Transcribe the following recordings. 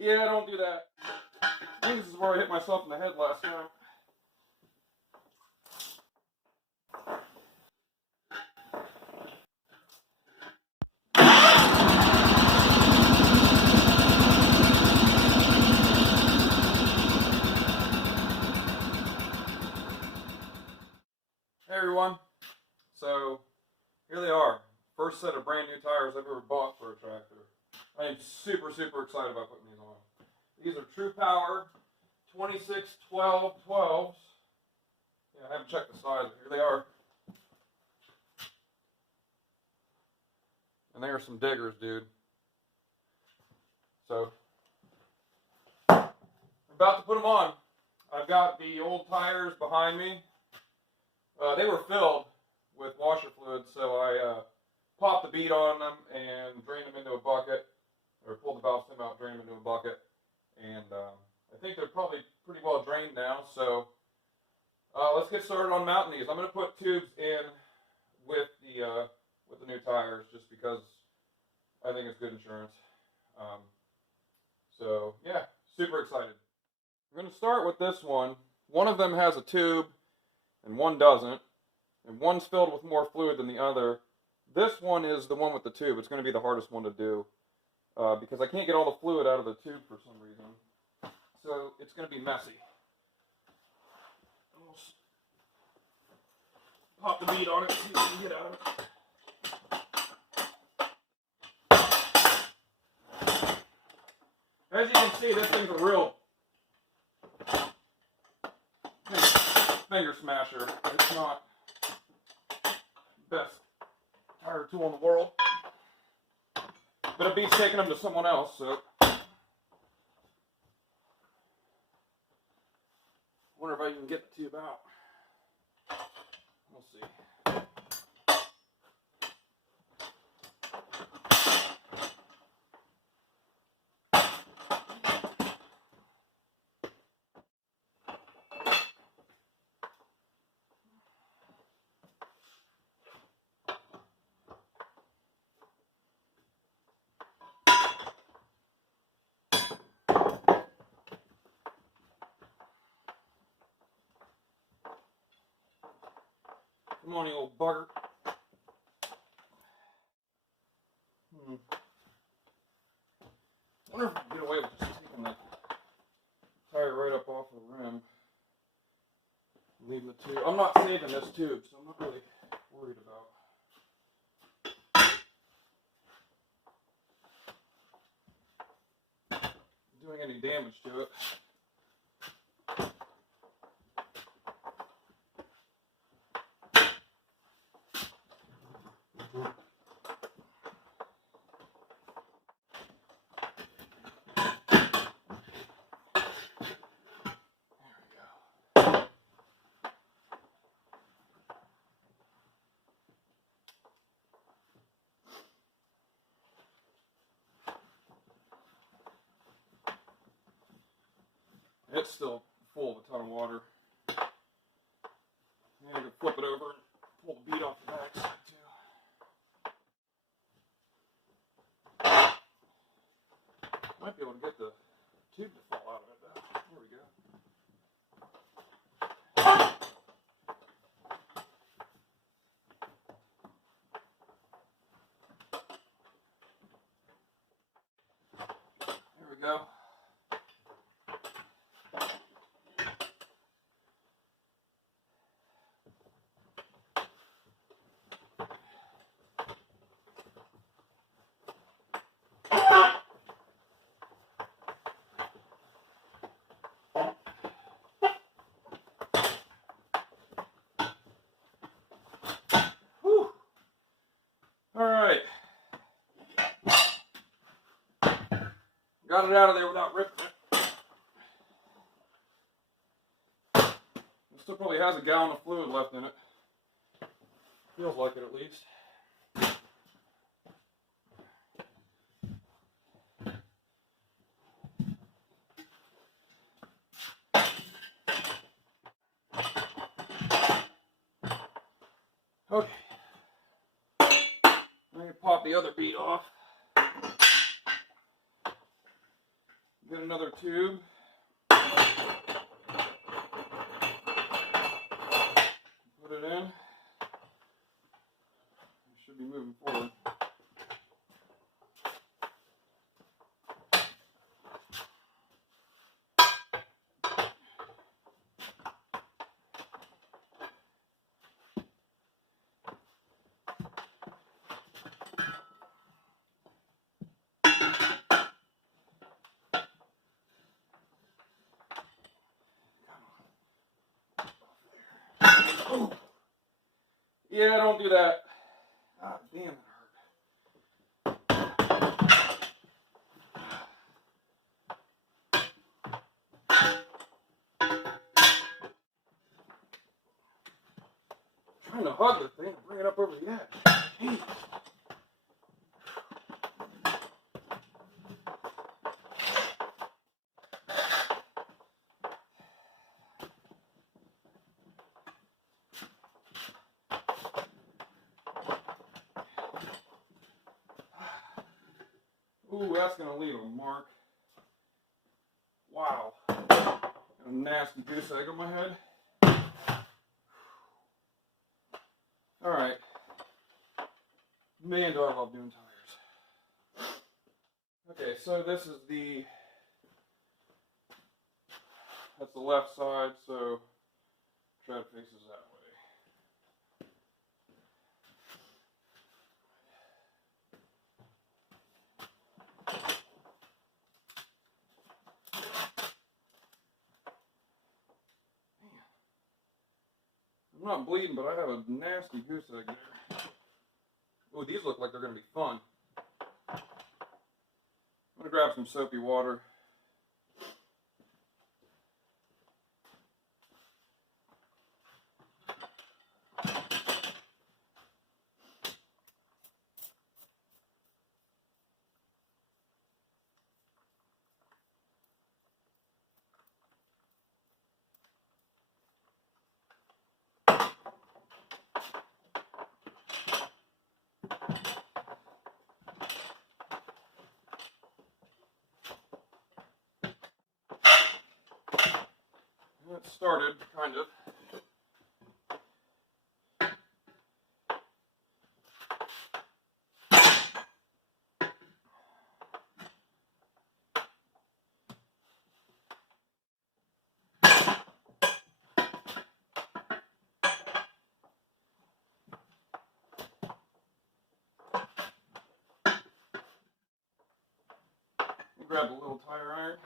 Yeah, don't do that. I think this is where I hit myself in the head last time. Hey everyone. So here they are. First set of brand new tires I've ever bought for a tractor. I am super excited about putting these on. These are True Power 26-12-12s. Yeah, I haven't checked the size. Here they are. And they are some diggers, dude. So I'm about to put them on. I've got the old tires behind me. They were filled with washer fluid, so I popped the bead on them and drained them into a bucket, or pulled the valve stem out, drained them into a bucket, and I think they're probably pretty well drained now. So let's get started on mounting these. I'm going to put tubes in with the new tires just because I think it's good insurance. So yeah, super excited. We're going to start with this one. One of them has a tube and one doesn't, and one's filled with more fluid than the other. This one is the one with the tube. It's going to be the hardest one to do because I can't get all the fluid out of the tube for some reason. So it's going to be messy. Pop the bead on it and see what we can get out of it. As you can see, this thing's a real finger smasher. It's not the best tire tool in the world, but it beats taking them to someone else. So I wonder if I can get the tube out. We'll see. Come on, you old bugger. I wonder if I can get away with just taking the tire right up off the rim. Leaving the tube. I'm not saving this tube, so I'm not really worried about doing any damage to it. It's still full of a ton of water. And I can flip it over and pull the bead off the backside too. Might be able to get the tube to fall out of it though. There we go. There we go. Alright. Got it out of there without ripping it. It still probably has a gallon of fluid left in it. Feels like it at least. Okay. I'm going to pop the other bead off. Get another tube. Put it in. It should be moving forward. Oh. Yeah, don't do that. God damn, it hurt. Trying to hug the thing and bring it up over the edge. Jeez. Ooh, that's going to leave a mark. Wow. Got a nasty goose egg on my head. Alright. Man, do I love doing tires. Okay, so this is that's the left side, so tread faces that way. I'm not bleeding, but I have a nasty goose egg there. Oh, these look like they're going to be fun. I'm going to grab some soapy water. It started, kind of. Grab a little tire iron.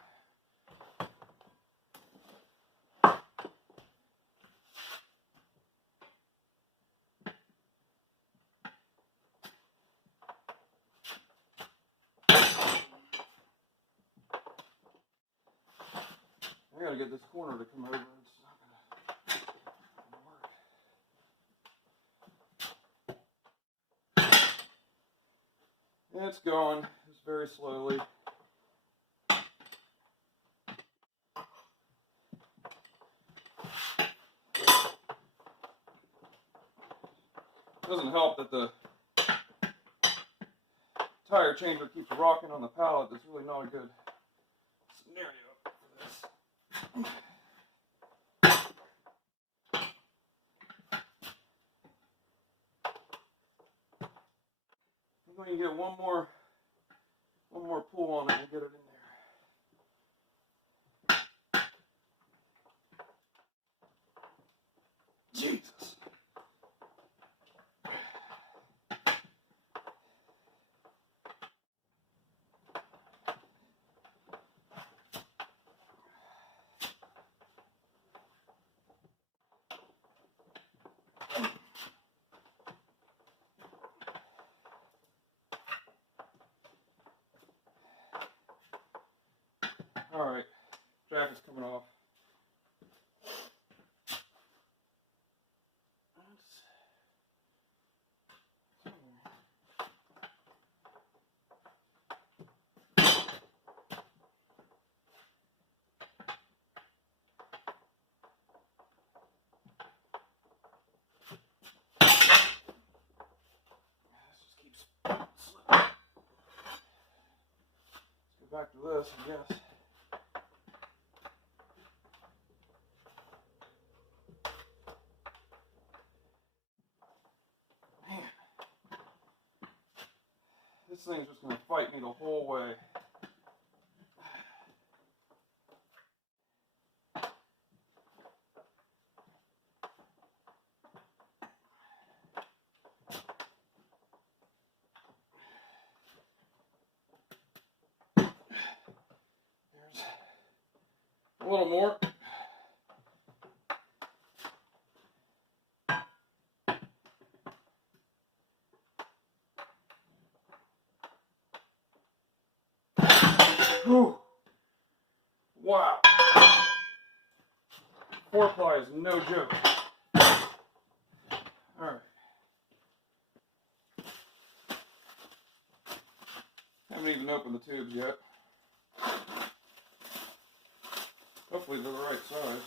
I gotta get this corner to come over. It's not gonna work. It's going. Just very slowly. It doesn't help that the tire changer keeps rocking on the pallet. That's really not a good scenario for this. I'm going to get one more pull on it and get it in there. Jesus. Alright, jack is coming off. This just keeps slipping. Let's go back to this, I guess. thing's just going to fight me the whole way. There's a little more. Whew. Wow. 4-ply is no joke. Alright. Haven't even opened the tubes yet. Hopefully they're the right size.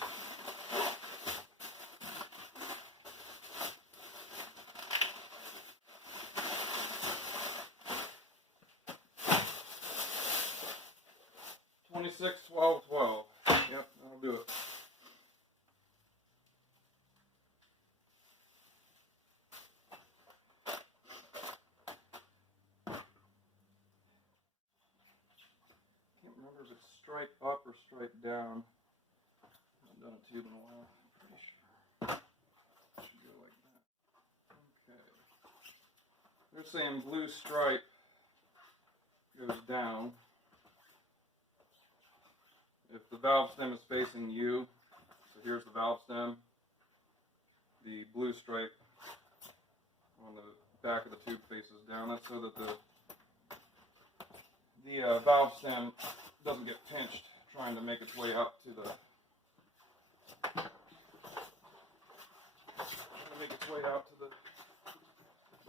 $26, $12, $12. Yep, that'll do it. Can't remember if it's stripe up or stripe down. I haven't done a tube in a while. I'm pretty sure. Should go like that. Okay. They're saying blue stripe goes down. If the valve stem is facing you, so here's the valve stem, the blue stripe on the back of the tube faces down. That's so that the valve stem doesn't get pinched trying to make its way up to the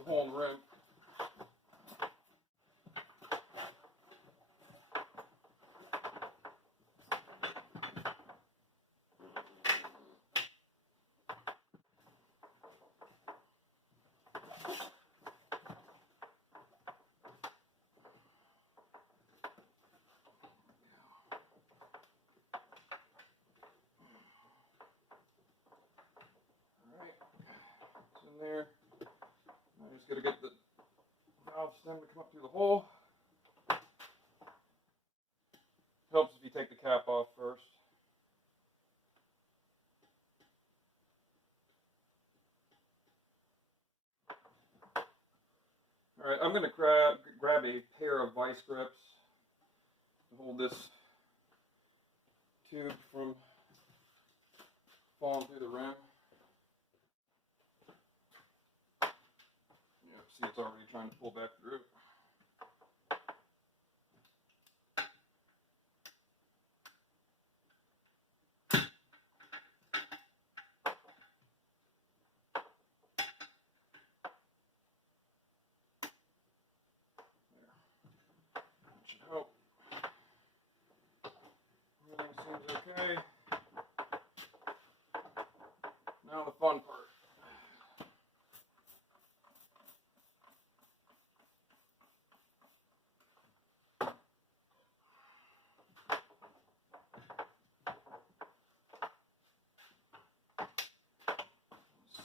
hole in the rim. There. I just got to get the valve stem to come up through the hole. Helps if you take the cap off first. Alright, I'm going to grab a pair of vice grips to hold this tube from falling through the rim. See, it's already trying to pull back through. There. That should help. Everything seems okay. Now the fun part.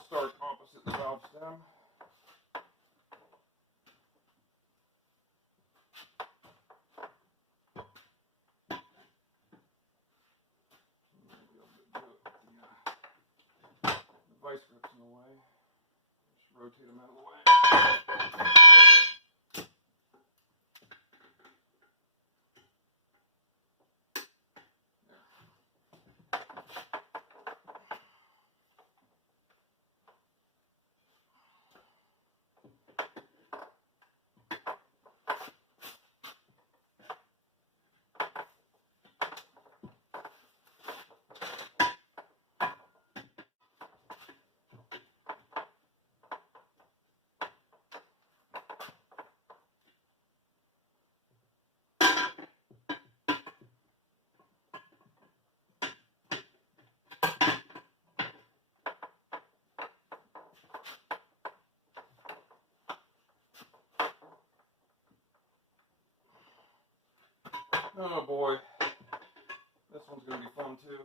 Start opposite the valve stem. The vice grips in the way. Just rotate them out of the way. Oh boy, this one's going to be fun too.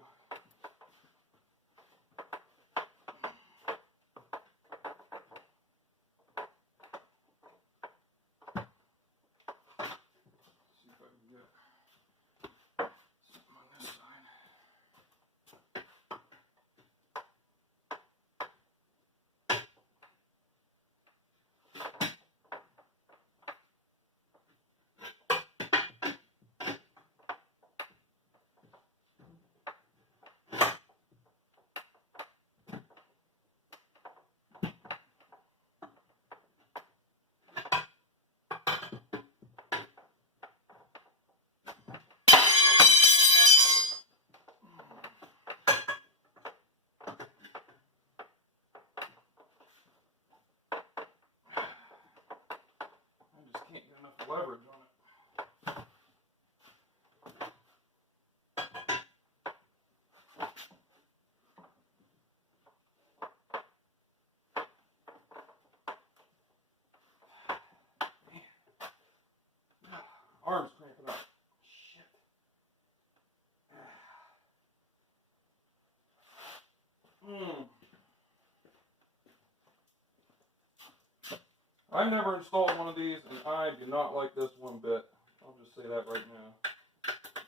I've never installed one of these, and I do not like this one bit. I'll just say that right now.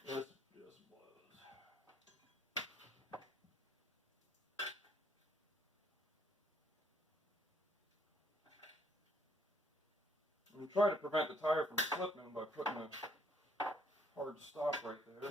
This just blows. I'm trying to prevent the tire from slipping by putting a hard stop right there.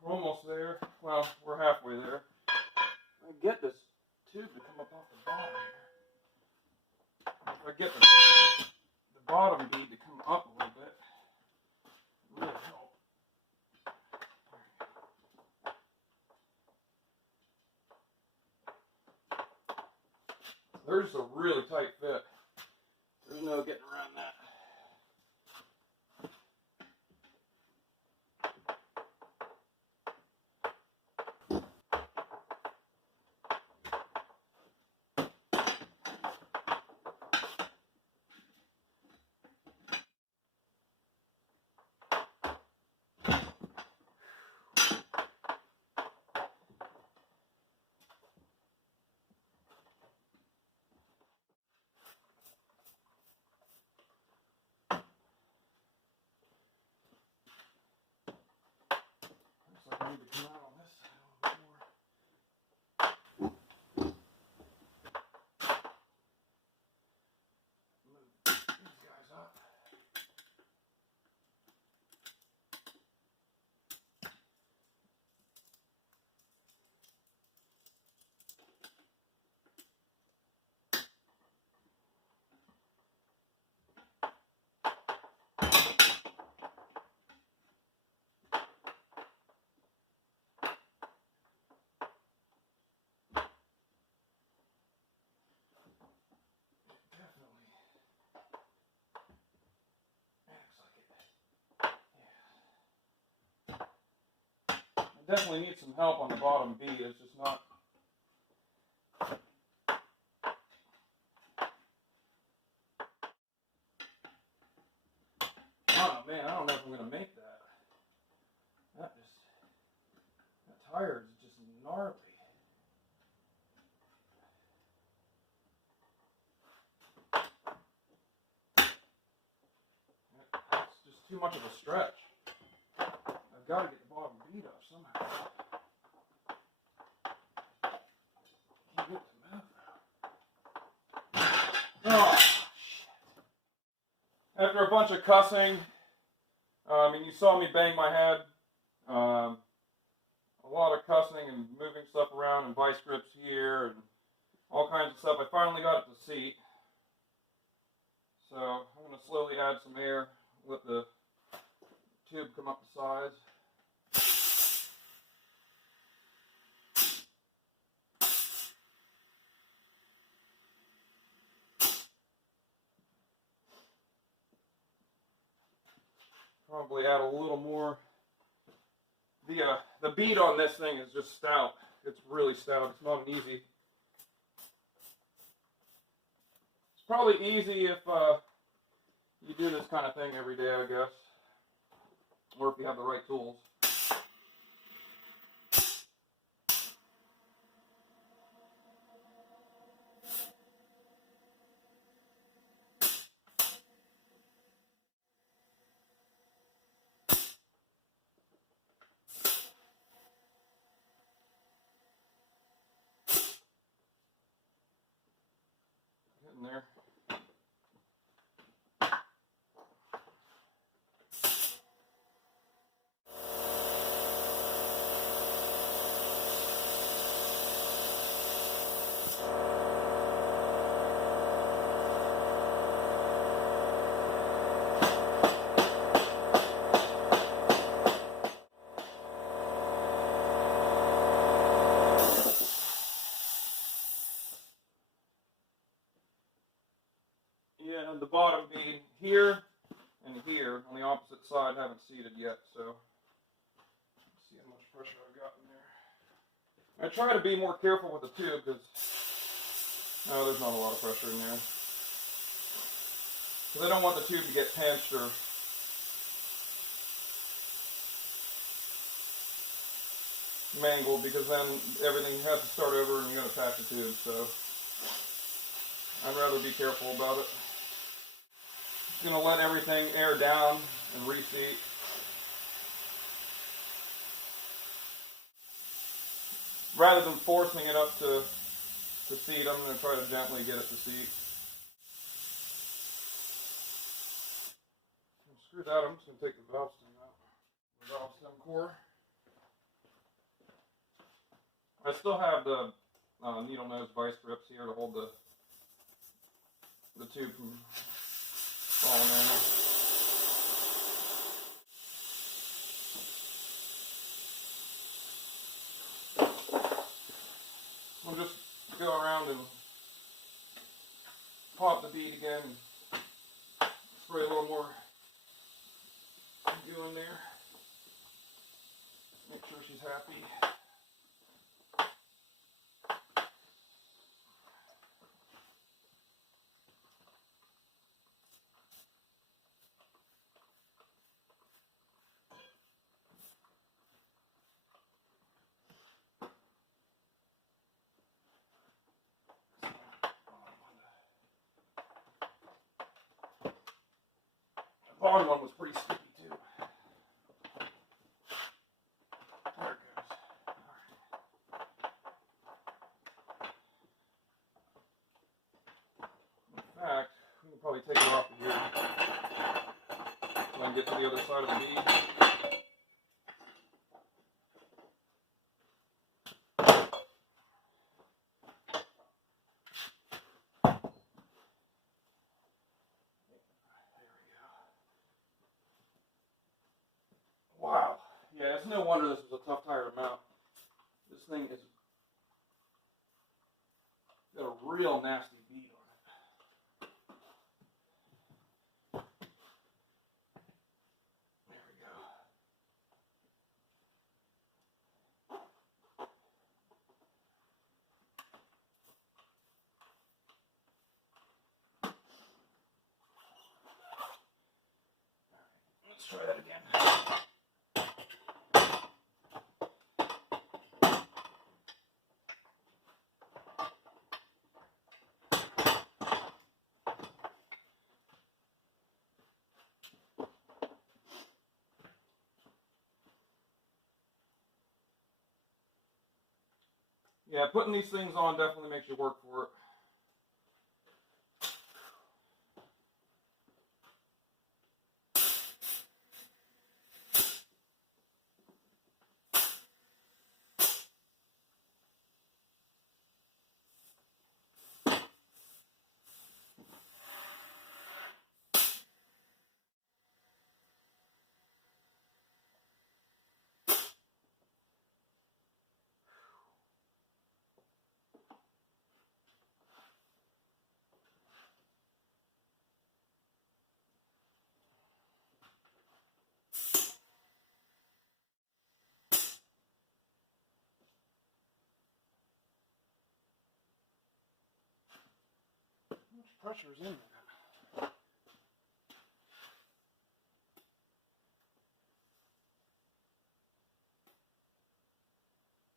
We're almost there. Well, we're halfway there. I get this tube to come up off the bottom here. If I get the bottom bead to come up a little bit, it will help. There's a really tight fit. There's no getting around that. Looks like I need to come out on this side a little bit more. Move these guys up. Definitely. Looks like it. Yeah. I definitely need some help on the bottom bead. It's just not. Oh man, I don't know if I'm gonna make that. That tire is just gnarly. It's just too much of a stretch. I've got to get the bottom bead up somehow. Can't get it to move. Oh, shit. After a bunch of cussing, and you saw me bang my head, a lot of cussing and moving stuff around and vice grips here and all kinds of stuff, I finally got it to seat. So I'm going to slowly add some air, let the tube come up the sides. Probably add a little more. The bead on this thing is just stout. It's really stout. It's not an easy. It's probably easy if you do this kind of thing every day, I guess, or if you have the right tools. Getting there. bottom bead here and here on the opposite side haven't seated yet, so let's see how much pressure I've got in there. I try to be more careful with the tube because no, there's not a lot of pressure in there. Because I don't want the tube to get pinched or mangled, because then everything you have to start over and you're going to attach the tube, so I'd rather be careful about it. Just going to let everything air down and reseat. Rather than forcing it up to seat, I'm going to try to gently get it to seat. Screw that, I'm just going to take the valve stem out. The valve stem core. I still have the needle nose vice grips here to hold the tube from falling in. I'll just go around and pop the bead again, spray a little more glue in there, make sure she's happy. The bottom one was pretty sticky too. There it goes. In fact, we can probably take it off of here so I can get to the other side of the bead. Wow. Yeah, it's no wonder this was a tough tire to mount. This thing is got a real nasty bead on it. There we go. Let's try that again. Yeah, putting these things on definitely makes you work for it. How much pressure is in there?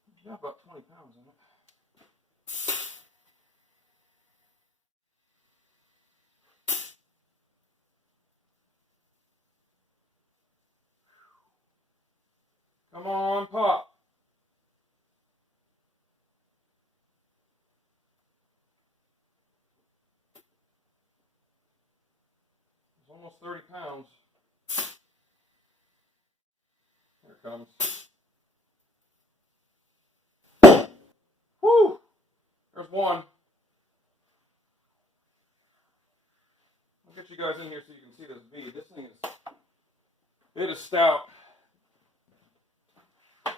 It's got about 20 pounds in it. Come on, pop. It's almost 30 pounds. Here it comes. Whew! There's one. I'll get you guys in here so you can see this bead. This thing is, it is stout. I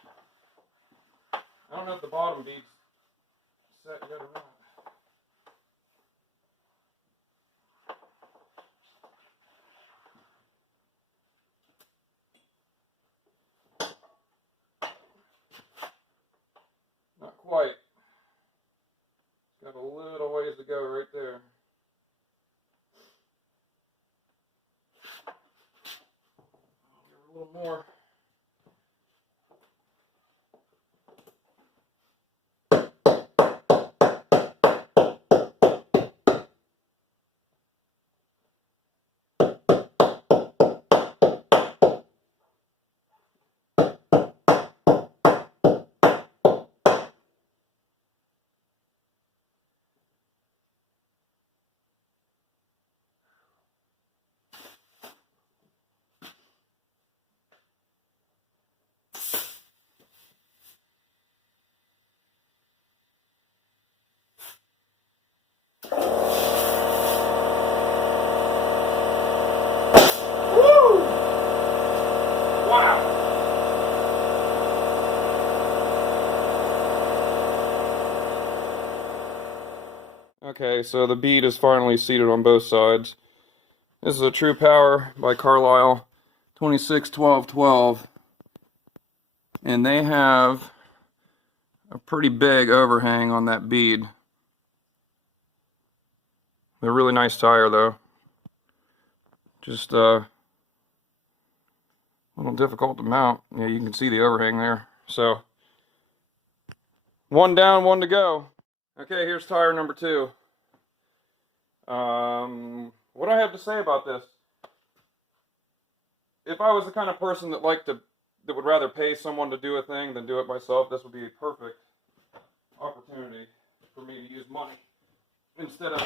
don't know if the bottom bead's set yet or not. quite. It's got a little ways to go right there. Give it a little more. Okay, so the bead is finally seated on both sides. This is a True Power by Carlisle, 261212, and they have a pretty big overhang on that bead. They're a really nice tire though. Just a little difficult to mount. Yeah, you can see the overhang there. So, one down, one to go. Okay, here's tire number 2. What do I have to say about this? If I was the kind of person that would rather pay someone to do a thing than do it myself, this would be a perfect opportunity for me to use money instead of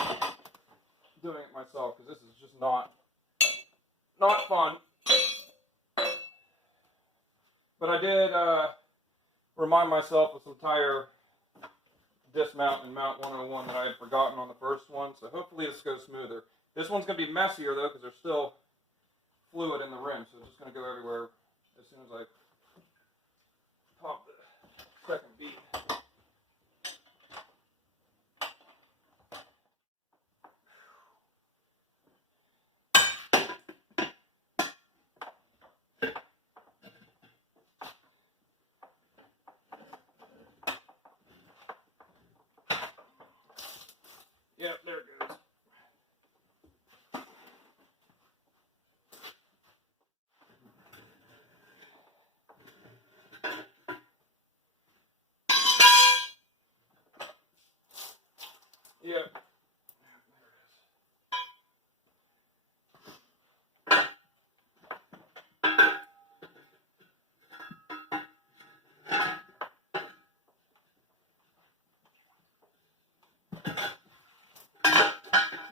doing it myself, because this is just not fun. But I did remind myself of some tire dismount and mount 101 that I had forgotten on the first one, so hopefully this goes smoother. This one's going to be messier though, because there's still fluid in the rim, so it's just going to go everywhere as soon as I pump the second bead. Yep, there it goes. Yep.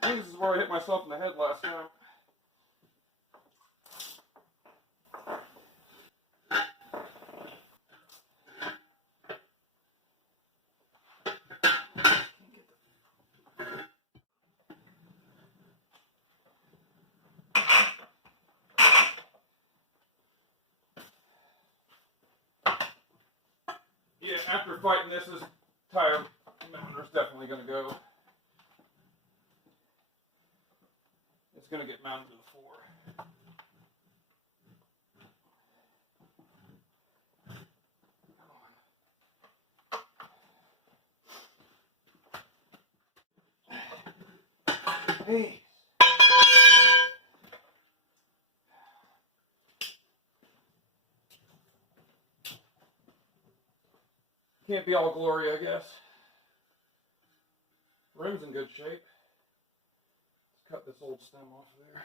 This is where I hit myself in the head last time. Yeah, after fighting this tire mounter's definitely going to go. It's going to get mounted to the floor. Hey. Can't be all glory, I guess. Rim's in good shape. Let's cut this old stem off of there.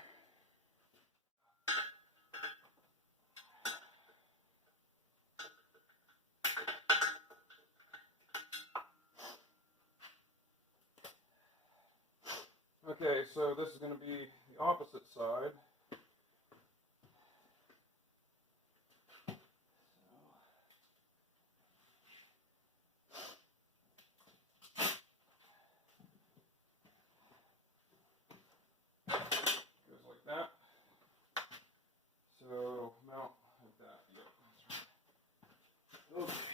Okay, so this is going to be the opposite side. Goes like that. So mount like that. Yep, that's right. Okay.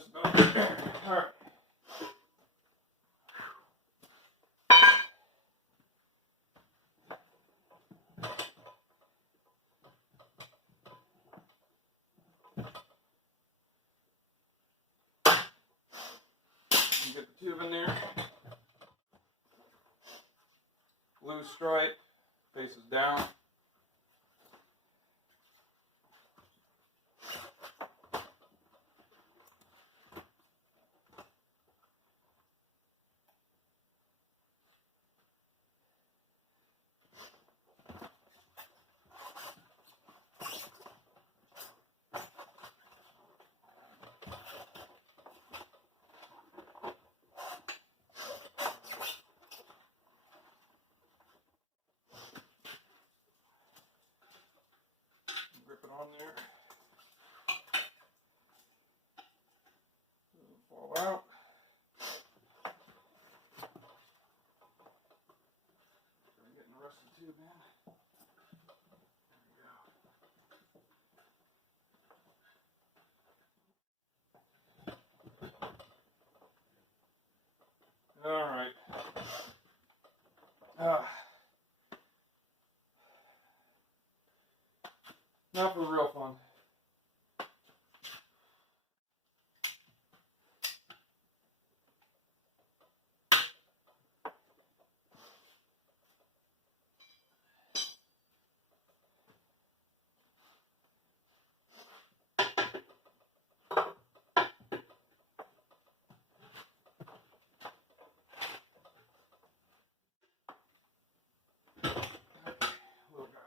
just about there. All right. Get the tube in there. Blue stripe faces down. Grip it on there. Doesn't fall out. Getting the rest of the tube in. There we go. All right. Now for the real fun. Little guy.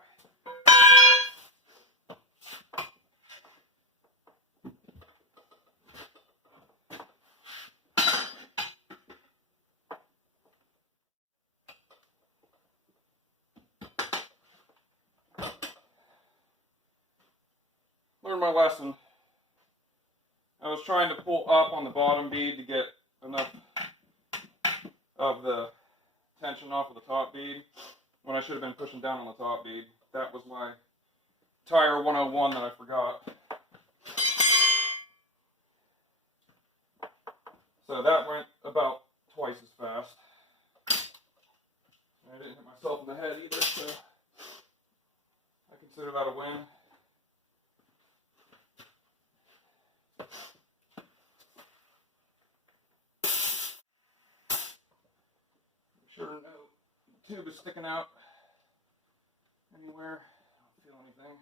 Learned my lesson. I was trying to pull up on the bottom bead to get enough of the tension off of the top bead when I should have been pushing down on the top bead. That was my tire 101 that I forgot. So that went about twice as fast. I didn't hit myself in the head either, so I consider that a win. Sure, no tube is sticking out anywhere. I don't feel anything.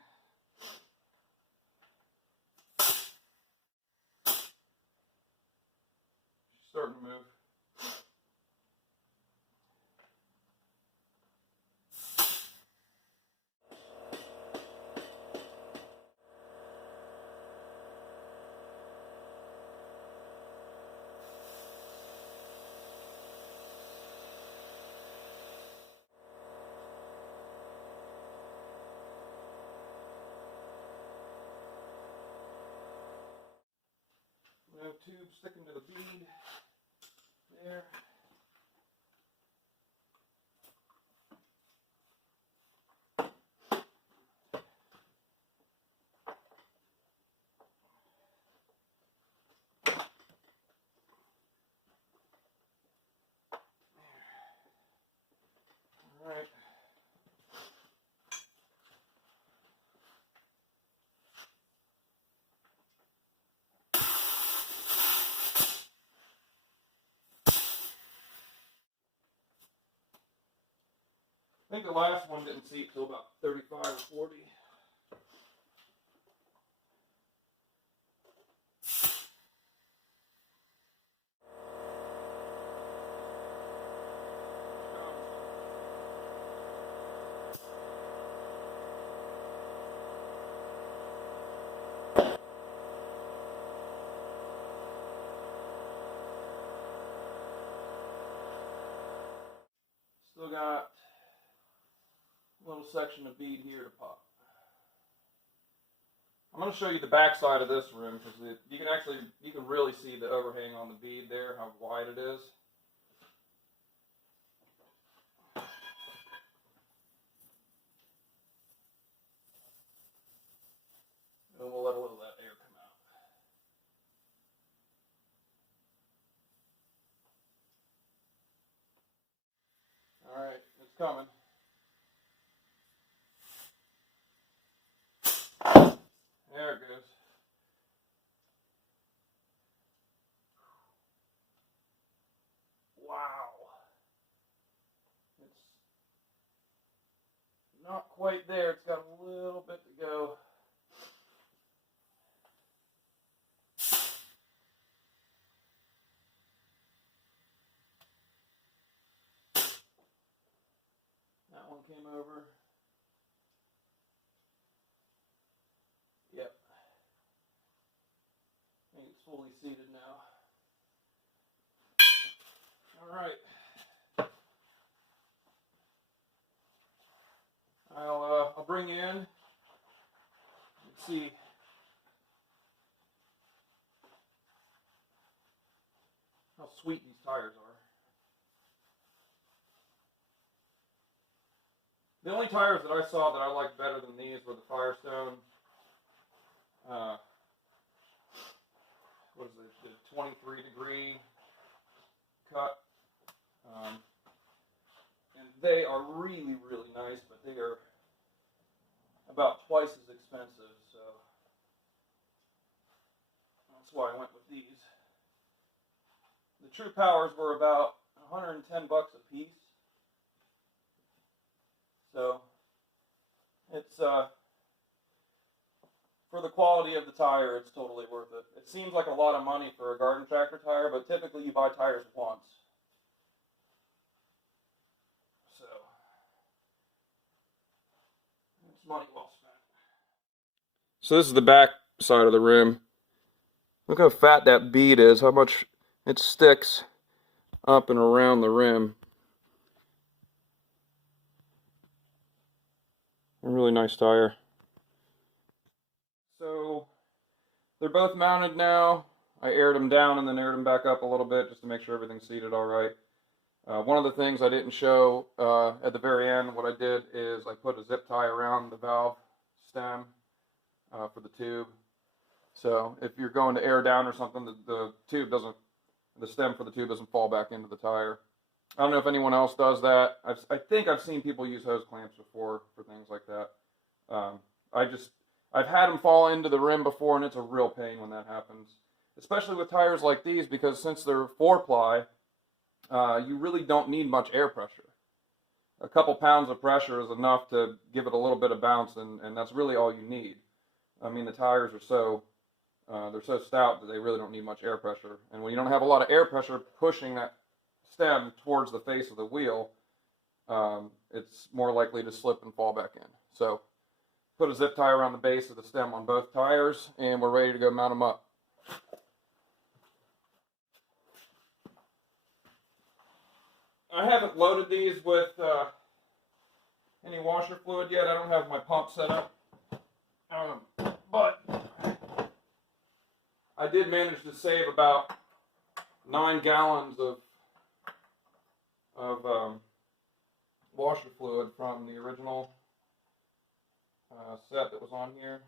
She's starting to move. No tube sticking to the bead. There. All right. I think the last one didn't seat till about 35 or 40. Still got a little section of bead here to pop. I'm going to show you the back side of this rim because you can really see the overhang on the bead there, how wide it is. And we'll let a little of that air come out. coming. There it goes. Wow. It's not quite there. It's got a little bit to go. That one came over. Yep. I think it's fully seated now. All right. I'll bring you in and see how sweet these tires are. The only tires that I saw that I liked better than these were the Firestone. What is it? The 23-degree cut. And they are really, really nice, but they are about twice as expensive, so that's why I went with these. The True Powers were about 110 bucks a piece. So it's for the quality of the tire, it's totally worth it. It seems like a lot of money for a garden tractor tire, but typically you buy tires once. So it's money well spent. So this is the back side of the rim. Look how fat that bead is, how much it sticks up and around the rim. A really nice tire. So they're both mounted now. I aired them down and then aired them back up a little bit just to make sure everything's seated all right. One of the things I didn't show at the very end, what I did is I put a zip tie around the valve stem for the tube. So if you're going to air down or something, the stem for the tube doesn't fall back into the tire. I don't know if anyone else does that. I think I've seen people use hose clamps before for things like that. I've had them fall into the rim before, and it's a real pain when that happens. Especially with tires like these, because since they're 4-ply, you really don't need much air pressure. A couple pounds of pressure is enough to give it a little bit of bounce, and that's really all you need. I mean, the tires are so they're so stout that they really don't need much air pressure. And when you don't have a lot of air pressure pushing that stem towards the face of the wheel, it's more likely to slip and fall back in. So put a zip tie around the base of the stem on both tires, and we're ready to go mount them up. I haven't loaded these with any washer fluid yet. I don't have my pump set up. But I did manage to save about 9 gallons of washer fluid from the original set that was on here.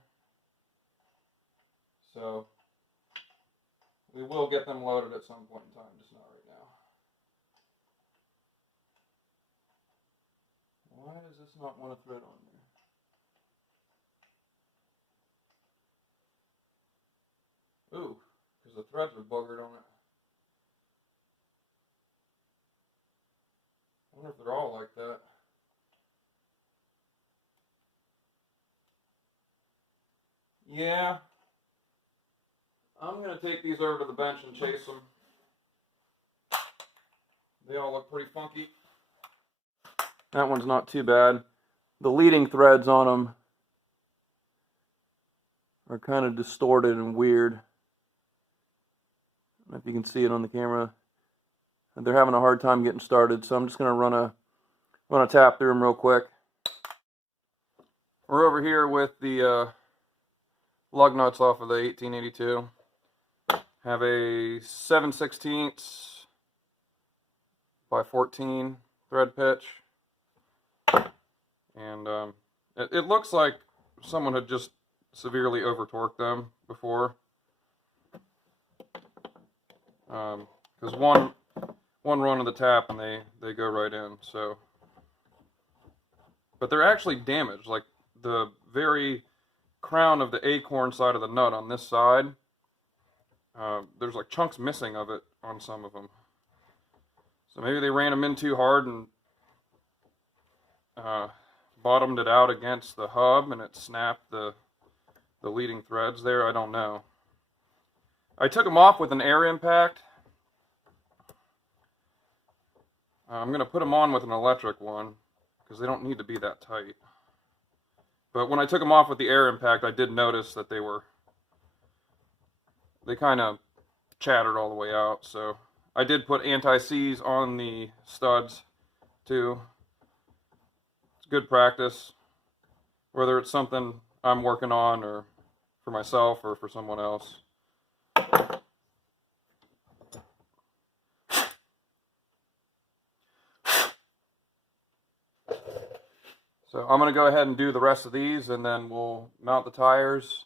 So we will get them loaded at some point in time, just not right now. Why does this not want to thread on there? Ooh, because the threads are boogered on it. I wonder if they're all like that. Yeah. I'm going to take these over to the bench and chase them. They all look pretty funky. That one's not too bad. The leading threads on them are kind of distorted and weird. I don't know if you can see it on the camera. They're having a hard time getting started, so I'm just going to run a tap through them real quick. We're over here with the lug nuts off of the 1882. Have a 7/16 by 14 thread pitch. And it looks like someone had just severely over-torqued them before. Because one run of the tap and they go right in. So but they're actually damaged. Like the very crown of the acorn side of the nut on this side, there's like chunks missing of it on some of them. So maybe they ran them in too hard and bottomed it out against the hub and it snapped the leading threads there. I don't know. I took them off with an air impact. I'm going to put them on with an electric one because they don't need to be that tight. But when I took them off with the air impact, I did notice that they kind of chattered all the way out. So I did put anti-seize on the studs too. It's good practice, whether it's something I'm working on or for myself or for someone else. So I'm going to go ahead and do the rest of these, and then we'll mount the tires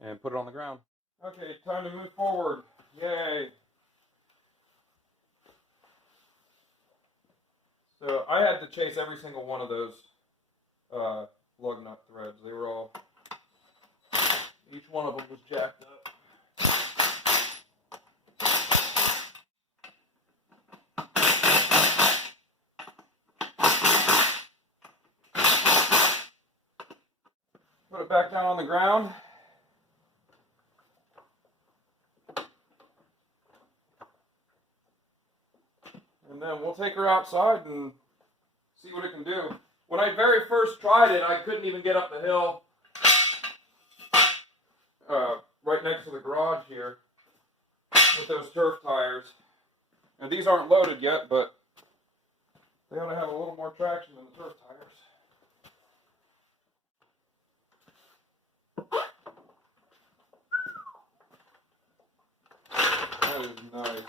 and put it on the ground. Okay, time to move forward. Yay! So I had to chase every single one of those lug nut threads. They were all, each one of them was jacked up. Put it back down on the ground. And then we'll take her outside and see what it can do. When I very first tried it, I couldn't even get up the hill right next to the garage here with those turf tires. And these aren't loaded yet, but they ought to have a little more traction than the turf tires. That is nice.